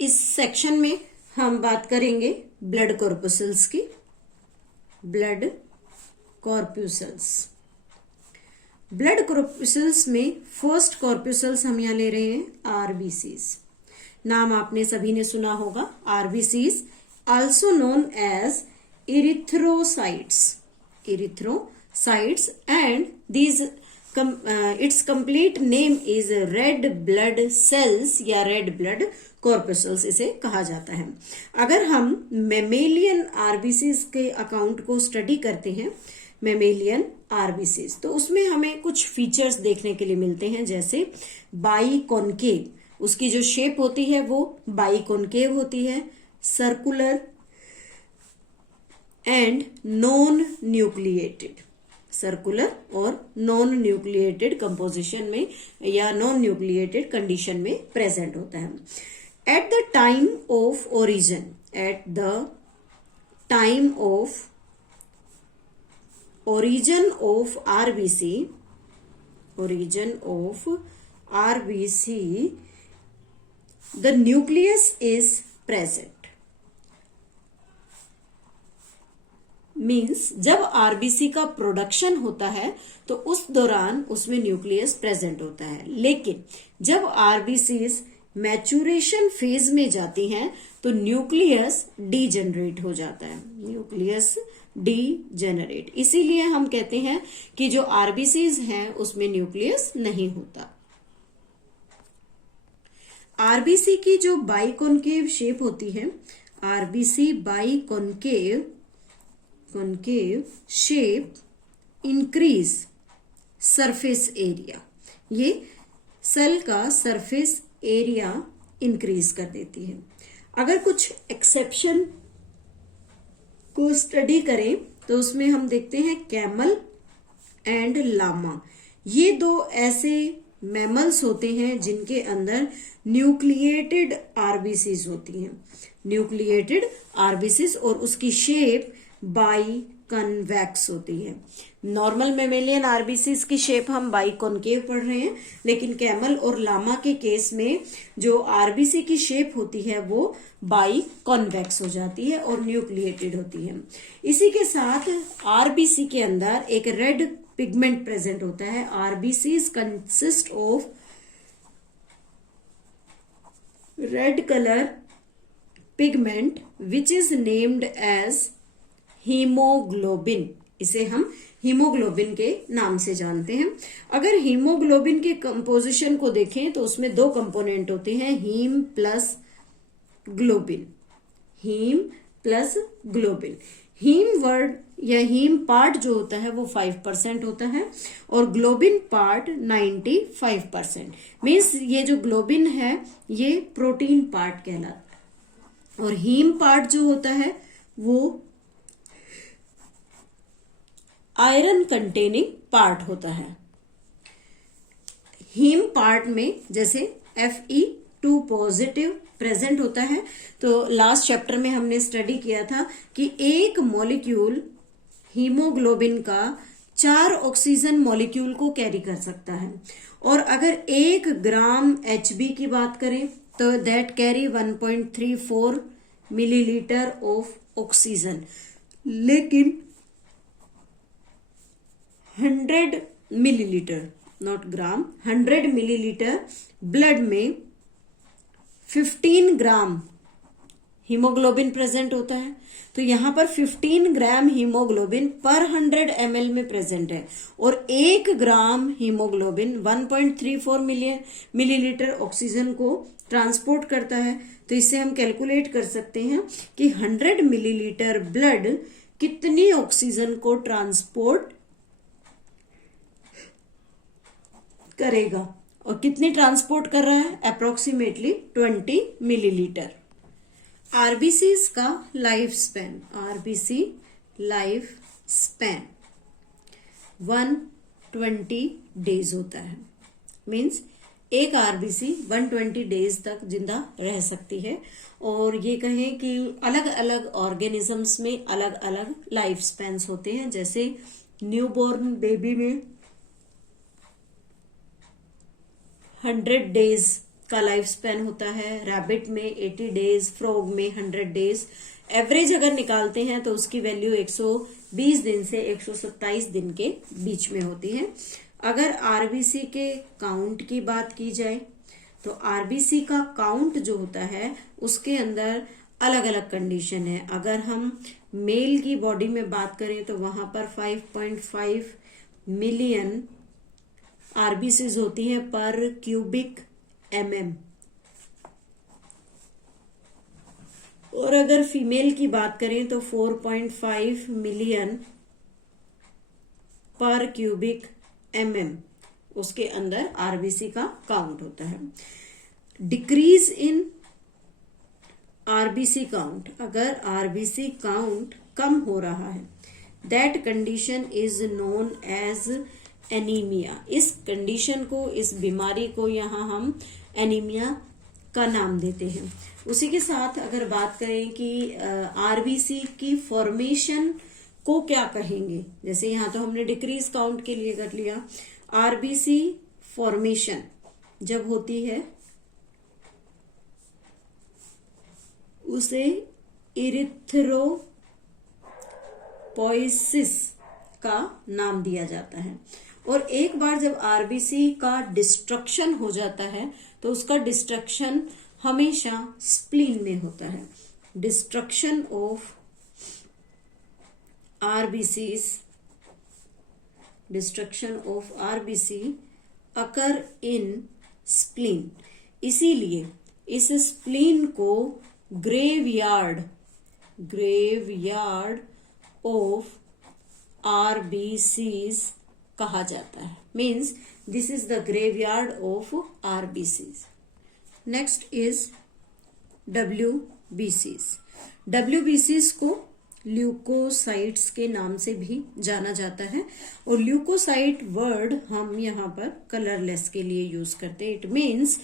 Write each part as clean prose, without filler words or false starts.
इस सेक्शन में हम बात करेंगे ब्लड कॉर्पुसल्स की। ब्लड कॉर्पुसल्स, ब्लड कॉर्पुसल्स में फर्स्ट कॉर्पुसल्स हम यहाँ ले रहे हैं आरबीसीज। नाम आपने सभी ने सुना होगा, RBCs also known as erythrocytes. Erythrocytes and these its complete name is red blood cells या रेड ब्लड कॉर्पुसल्स इसे कहा जाता है। अगर हम मेमेलियन आरबीसीज के अकाउंट को स्टडी करते हैं, मेमेलियन आरबीसीज, तो उसमें हमें कुछ फीचर्स देखने के लिए मिलते हैं, जैसे बाइकॉनकेव, उसकी जो शेप होती है वो बाइकॉनकेव होती है, circular and non nucleated. Circular और नॉन न्यूक्लिएटेड कंपोजिशन में या नॉन न्यूक्लिएटेड कंडीशन में प्रेजेंट होता है। At the time of origin, at the time of origin of RBC, the nucleus is present. Means जब आरबीसी का प्रोडक्शन होता है तो उस दौरान उसमें न्यूक्लियस प्रेजेंट होता है, लेकिन जब आरबीसीज मैचुरेशन फेज में जाती हैं तो न्यूक्लियस डीजेनरेट हो जाता है, न्यूक्लियस डीजेनरेट। इसीलिए हम कहते हैं कि जो आरबीसीज हैं उसमें न्यूक्लियस नहीं होता। आरबीसी की जो बाइकॉनकेव शेप होती है, RBC biconcave shape increase surface area, ये सेल का सरफेस एरिया इंक्रीज कर देती है। अगर कुछ एक्सेप्शन को स्टडी करें तो उसमें हम देखते हैं कैमल एंड लामा। ये दो ऐसे मैमल्स होते हैं जिनके अंदर न्यूक्लिएटेड आरबीसीज होती हैं, न्यूक्लिएटेड आरबीसीज, और उसकी शेप बाई कन्वेक्स होती है। नॉर्मल मेमेलियन आरबीसीज की शेप हम बाई कॉनकेव पढ़ रहे हैं, लेकिन कैमल और लामा के केस में जो आरबीसी की शेप होती है वो बाई कॉन्वेक्स हो जाती है और न्यूक्लिएटेड होती है। इसी के साथ आरबीसी के अंदर एक रेड पिगमेंट प्रेजेंट होता है। RBCs consist of red colour pigment which is named as haemoglobin. इसे हम हीमोग्लोबिन के नाम से जानते हैं। अगर हीमोग्लोबिन के कंपोजिशन को देखें तो उसमें दो कंपोनेंट होते हैं, haem plus globin. Haem plus globin. Haem word या हीम पार्ट जो होता है वो 5% होता है और ग्लोबिन पार्ट 95%। मीन्स ये जो ग्लोबिन है ये प्रोटीन पार्ट कहलाता है और हीम पार्ट जो होता है वो आयरन कंटेनिंग पार्ट होता है। हीम पार्ट में जैसे Fe2 पॉजिटिव प्रेजेंट होता है, तो लास्ट चैप्टर में हमने स्टडी किया था कि एक मॉलिक्यूल हीमोग्लोबिन का 4 ऑक्सीजन मॉलिक्यूल को कैरी कर सकता है, और अगर 1 ग्राम Hb की बात करें तो that carry 1.34 millilitre of oxygen. लेकिन 100 millilitre, not gram, 100 millilitre blood में 15 ग्राम हीमोग्लोबिन प्रेजेंट होता है। तो यहां पर 15 ग्राम हीमोग्लोबिन पर 100 ml में प्रेजेंट है और 1 ग्राम हीमोग्लोबिन 1.34 मिलीलीटर ऑक्सीजन को ट्रांसपोर्ट करता है। तो इससे हम कैलकुलेट कर सकते हैं कि 100 मिलीलीटर ब्लड कितनी ऑक्सीजन को ट्रांसपोर्ट करेगा, और कितनी ट्रांसपोर्ट कर रहा है, अप्रोक्सीमेटली 20 मिलीलीटर। आरबीसीज का life span, RBC life span 120 days होता है। मीन्स एक आरबीसी 120 डेज तक जिंदा रह सकती है। और ये कहें कि अलग अलग ऑर्गेनिजम्स में अलग अलग लाइफ स्पैन्स होते हैं। जैसे न्यूबॉर्न बेबी में 100 डेज का लाइफ स्पैन होता है, रैबिट में 80 डेज, फ्रॉग में 100 डेज। एवरेज अगर निकालते हैं तो उसकी वैल्यू 120 दिन से 127 दिन के बीच में होती है। अगर आरबीसी के काउंट की बात की जाए तो आरबीसी का काउंट जो होता है उसके अंदर अलग अलग कंडीशन है। अगर हम मेल की बॉडी में बात करें तो वहां पर 5.5 मिलियन आरबीसीज होती हैं पर क्यूबिक एमएम, और अगर फीमेल की बात करें तो 4.5 मिलियन पर क्यूबिक एमएम उसके अंदर आरबीसी का काउंट होता है। डिक्रीज इन आरबीसी काउंट, अगर आरबीसी काउंट कम हो रहा है, that condition is known as anaemia. इस कंडीशन को, इस बीमारी को यहाँ हम एनीमिया का नाम देते हैं। उसी के साथ अगर बात करें कि आरबीसी की फॉर्मेशन को क्या कहेंगे, जैसे यहाँ तो हमने डिक्रीज काउंट के लिए कर लिया। आरबीसी फॉर्मेशन जब होती है उसे इरिथ्रोपोइसिस का नाम दिया जाता है। और एक बार जब आरबीसी का डिस्ट्रक्शन हो जाता है तो उसका डिस्ट्रक्शन हमेशा स्प्लीन में होता है। Destruction of RBC occur in spleen. इसीलिए इस स्प्लीन को ग्रेवयार्ड ऑफ आरबीसीज कहा जाता है। Means this is the graveyard of RBCs. Next is डब्ल्यूबीसीज। डब्ल्यूबीसीज को ल्यूकोसाइट्स के नाम से भी जाना जाता है, और ल्यूकोसाइट वर्ड हम यहाँ पर कलरलेस के लिए यूज करते हैं। इट मीन्स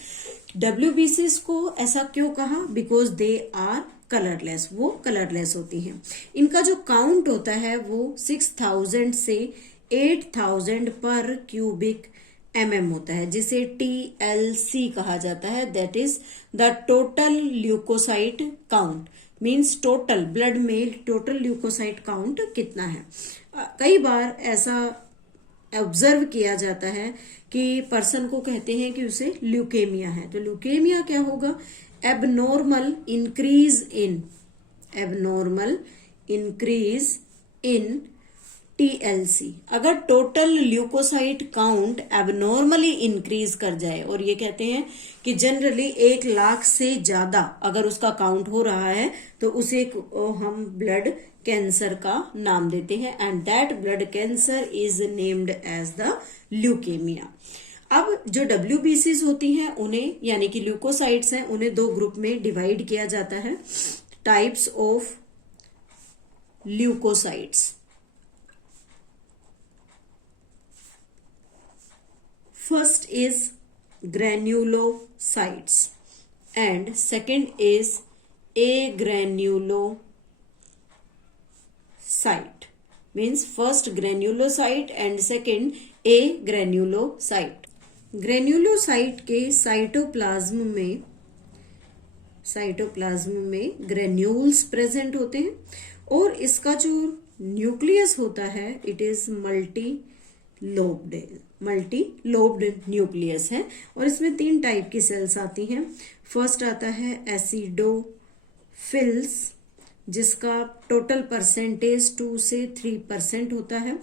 डब्ल्यूबीसीज को ऐसा क्यों कहा, बिकॉज दे आर कलरलेस, वो कलरलेस होती हैं। इनका जो काउंट होता है वो 6000 से 8000 पर क्यूबिक एमएम होता है, जिसे TLC कहा जाता है। That is the total leucocyte count. Means total blood में टोटल ल्यूकोसाइट काउंट कितना है। कई बार ऐसा ऑब्जर्व किया जाता है कि पर्सन को कहते हैं कि उसे ल्यूकेमिया है। तो ल्यूकेमिया क्या होगा, एबनॉर्मल इंक्रीज इन TLC। अगर total leucocyte count abnormally increase कर जाए, और ये कहते हैं कि जनरली 1 लाख से ज्यादा अगर उसका काउंट हो रहा है तो उसे हम ब्लड कैंसर का नाम देते हैं, and that blood cancer is named as the leukaemia. अब जो WBCs होती हैं उन्हें, यानी कि ल्यूकोसाइट्स हैं, उन्हें 2 ग्रुप में डिवाइड किया जाता है। Types of leucocytes. First is granulocytes and second is agranulocyte. Means first granulocyte and second agranulocyte. Granulocyte के साइटोप्लाज्म में ग्रेन्यूल्स प्रेजेंट होते हैं, और इसका जो न्यूक्लियस होता है it is multi lobed nucleus है, और इसमें 3 टाइप की सेल्स आती हैं। फर्स्ट आता है एसिडोफिल्स, जिसका टोटल परसेंटेज 2 से 3% होता है।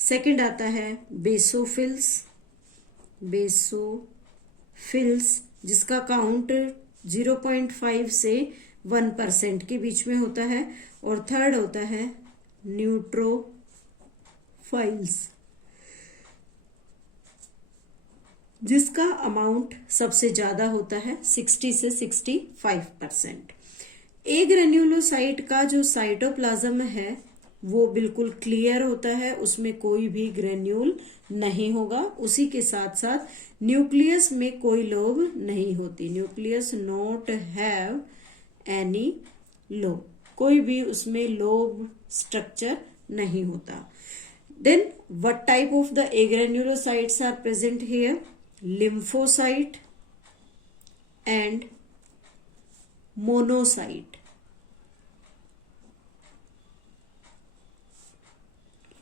सेकंड आता है बेसोफिल्स, जिसका काउंट 0.5 से 1% के बीच में होता है। और थर्ड होता है न्यूट्रोफाइल्स, जिसका अमाउंट सबसे ज्यादा होता है 60 से 65%। ए ग्रेन्युलोसाइट का जो साइटोप्लाज्म है वो बिल्कुल क्लियर होता है, उसमें कोई भी ग्रेन्यूल नहीं होगा। उसी के साथ साथ न्यूक्लियस में कोई लोब नहीं होती। Nucleus not have any lobe, कोई भी उसमें लोब स्ट्रक्चर नहीं होता। Then what type of the agranulocytes are present here? Lymphocyte, and monocyte.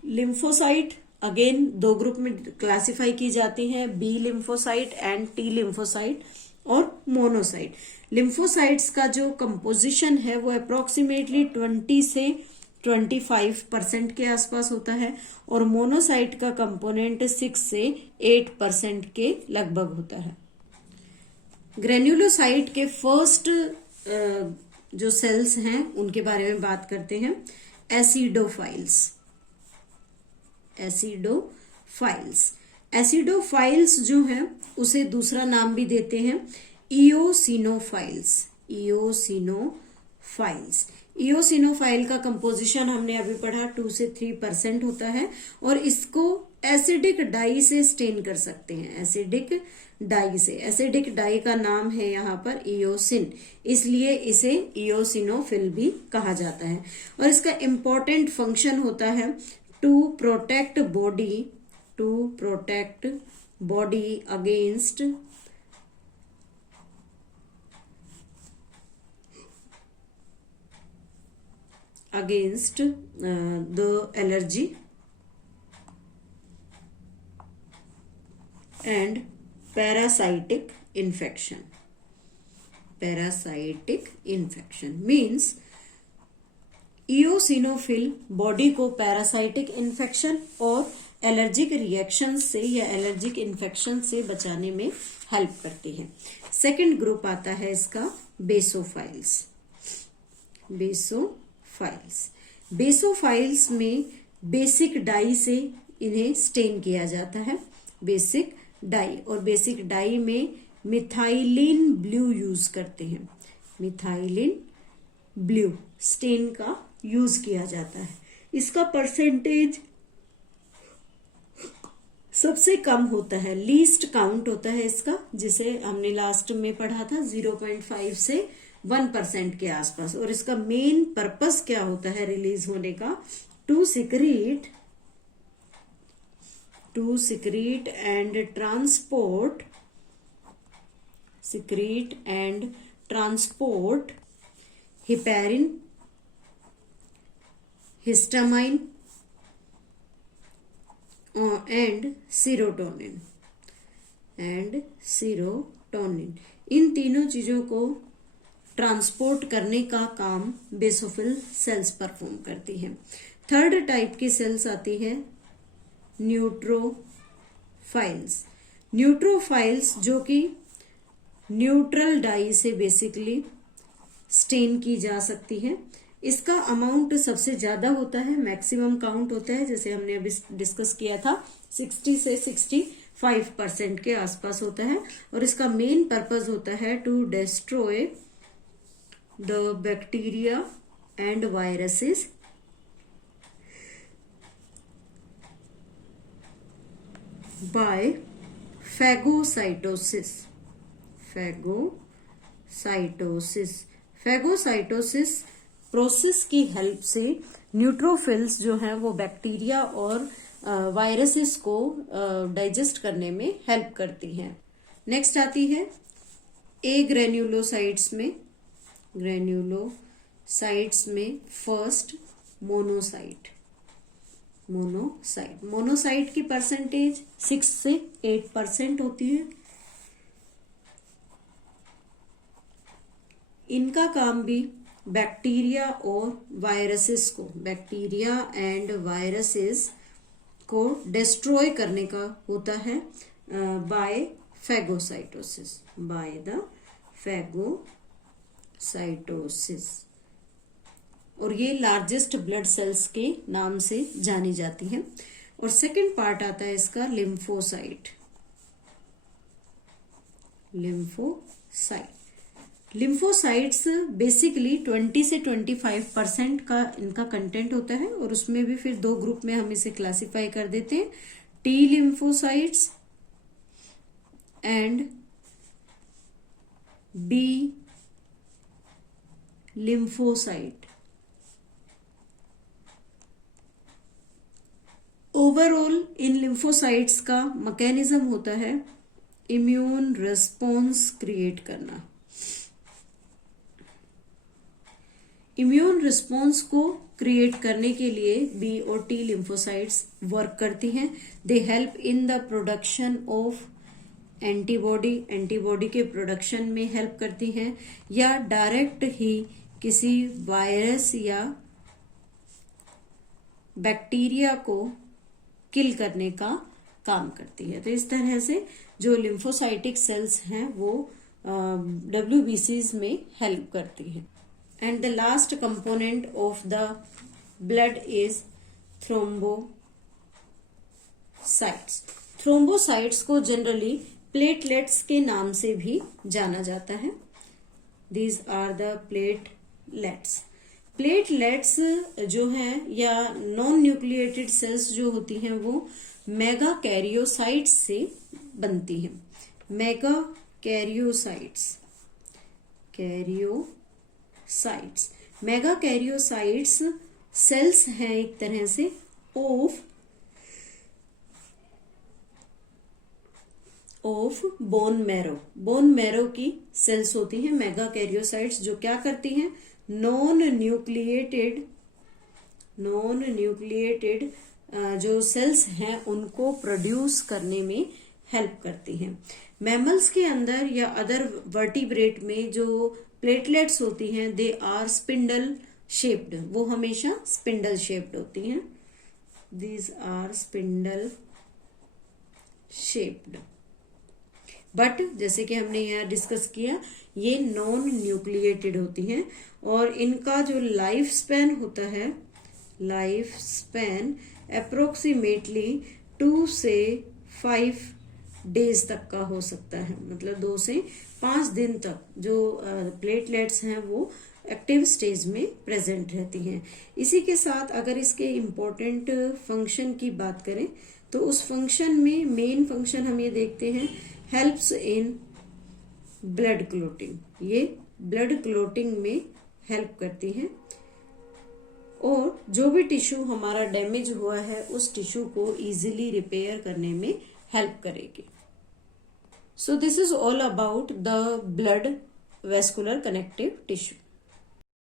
Lymphocyte again दो ग्रुप में क्लासिफाई की जाती हैं, B lymphocyte and T lymphocyte और मोनोसाइट। लिम्फोसाइट्स का जो कंपोजिशन है वो अप्रोक्सीमेटली 20 से 25% के आसपास होता है और मोनोसाइट का कंपोनेंट 6 से 8% के लगभग होता है। ग्रेन्युलोसाइट के फर्स्ट जो सेल्स हैं उनके बारे में बात करते हैं। एसिडोफाइल्स जो है उसे दूसरा नाम भी देते हैं इओसिनोफाइल का कंपोजिशन हमने अभी पढ़ा 2 से 3% होता है और इसको एसिडिक डाई से स्टेन कर सकते हैं। एसिडिक डाई का नाम है यहाँ पर इओसिन, इसलिए इसे इओसिनोफिल भी कहा जाता है। और इसका इम्पोर्टेंट फंक्शन होता है to protect body against the allergy and parasitic infection means eosinophil body को पैरासाइटिक इन्फेक्शन और एलर्जिक रिएक्शन से या एलर्जिक इन्फेक्शन से बचाने में हेल्प करती है। सेकंड ग्रुप आता है इसका बेसोफाइल्स में बेसिक डाई से इन्हें स्टेन किया जाता है, बेसिक डाई, और बेसिक डाई में मिथाइलिन ब्लू यूज करते हैं। मिथाइलिन ब्लू स्टेन का यूज किया जाता है। इसका परसेंटेज सबसे कम होता है, लीस्ट काउंट होता है इसका, जिसे हमने लास्ट में पढ़ा था 0.5 से 1% के आसपास। और इसका मेन पर्पस क्या होता है रिलीज होने का? To secrete and transport heparin, histamine and serotonin। इन तीनों चीजों को ट्रांसपोर्ट करने का काम बेसोफिल सेल्स परफॉर्म करती हैं। थर्ड टाइप की सेल्स आती है न्यूट्रोफाइल्स, जो कि न्यूट्रल डाई से बेसिकली स्टेन की जा सकती है। इसका अमाउंट सबसे ज्यादा होता है, मैक्सिमम काउंट होता है, जैसे हमने अभी डिस्कस किया था 60 से 65% के आसपास होता है। और इसका मेन पर्पस होता है to destroy the bacteria and viruses by phagocytosis process की हेल्प से न्यूट्रोफिल्स जो हैं वो बैक्टीरिया और वायरसेस को डाइजेस्ट करने में हेल्प करती हैं। नेक्स्ट आती है ग्रेन्युलोसाइट्स में फर्स्ट मोनोसाइट की परसेंटेज 6 से 8% होती है। इनका काम भी बैक्टीरिया एंड वायरसेस को डिस्ट्रॉय करने का होता है बाय द फैगोसाइटोसिस। और ये लार्जेस्ट ब्लड सेल्स के नाम से जानी जाती हैं। और सेकंड पार्ट आता है इसका लिम्फोसाइट्स बेसिकली 20 से 25% का इनका कंटेंट होता है। और उसमें भी फिर दो ग्रुप में हम इसे क्लासिफाई कर देते हैं, T lymphocytes and B lymphocyte. Overall इन लिम्फोसाइट्स का मैकेनिज्म होता है इम्यून रिस्पॉन्स क्रिएट करना। इम्यून रिस्पॉन्स को क्रिएट करने के लिए बी और टी लिम्फोसाइट्स वर्क करती हैं। They help in the production of antibody के प्रोडक्शन में हेल्प करती हैं, या डायरेक्ट ही किसी वायरस या बैक्टीरिया को किल करने का काम करती है। तो इस तरह से जो लिम्फोसाइटिक सेल्स हैं वो WBCs में हेल्प करती हैं। And the last component of the blood is thrombocytes. Thrombocytes को जनरली प्लेटलेट्स के नाम से भी जाना जाता है। These are the platelets. Platelets जो हैं या नॉन न्यूक्लिएटेड सेल्स जो होती हैं वो मेगा कैरियोसाइट्स से बनती हैं। Megakaryocytes megakaryocytes cells हैं एक तरह से ऑफ बोन मैरो की सेल्स होती हैं मेगा कैरियोसाइट्स, जो क्या करती हैं, नॉन न्यूक्लिएटेड जो सेल्स हैं उनको प्रोड्यूस करने में हेल्प करती हैं। मैमल्स के अंदर या अदर वर्टिब्रेट में जो प्लेटलेट्स होती हैं दे आर स्पिंडल शेप्ड, वो हमेशा स्पिंडल शेप्ड होती हैं। These are spindle shaped, but जैसे कि हमने यहाँ डिस्कस किया ये नॉन न्यूक्लिएटेड होती हैं और इनका जो लाइफ स्पैन होता है, लाइफ स्पैन अप्रोक्सीमेटली 2 से 5 डेज तक का हो सकता है। मतलब 2 से 5 दिन तक जो प्लेटलेट्स हैं वो एक्टिव स्टेज में प्रेजेंट रहती हैं। इसी के साथ अगर इसके इम्पोर्टेंट फंक्शन की बात करें तो उस फंक्शन में मेन फंक्शन हम ये देखते हैं, हेल्प्स इन ब्लड क्लोटिंग। ये ब्लड क्लोटिंग में हेल्प करती हैं और जो भी टिश्यू हमारा डैमेज हुआ है उस टिश्यू को इजीली रिपेयर करने में हेल्प करेगी। So this is all about the blood vascular connective tissue.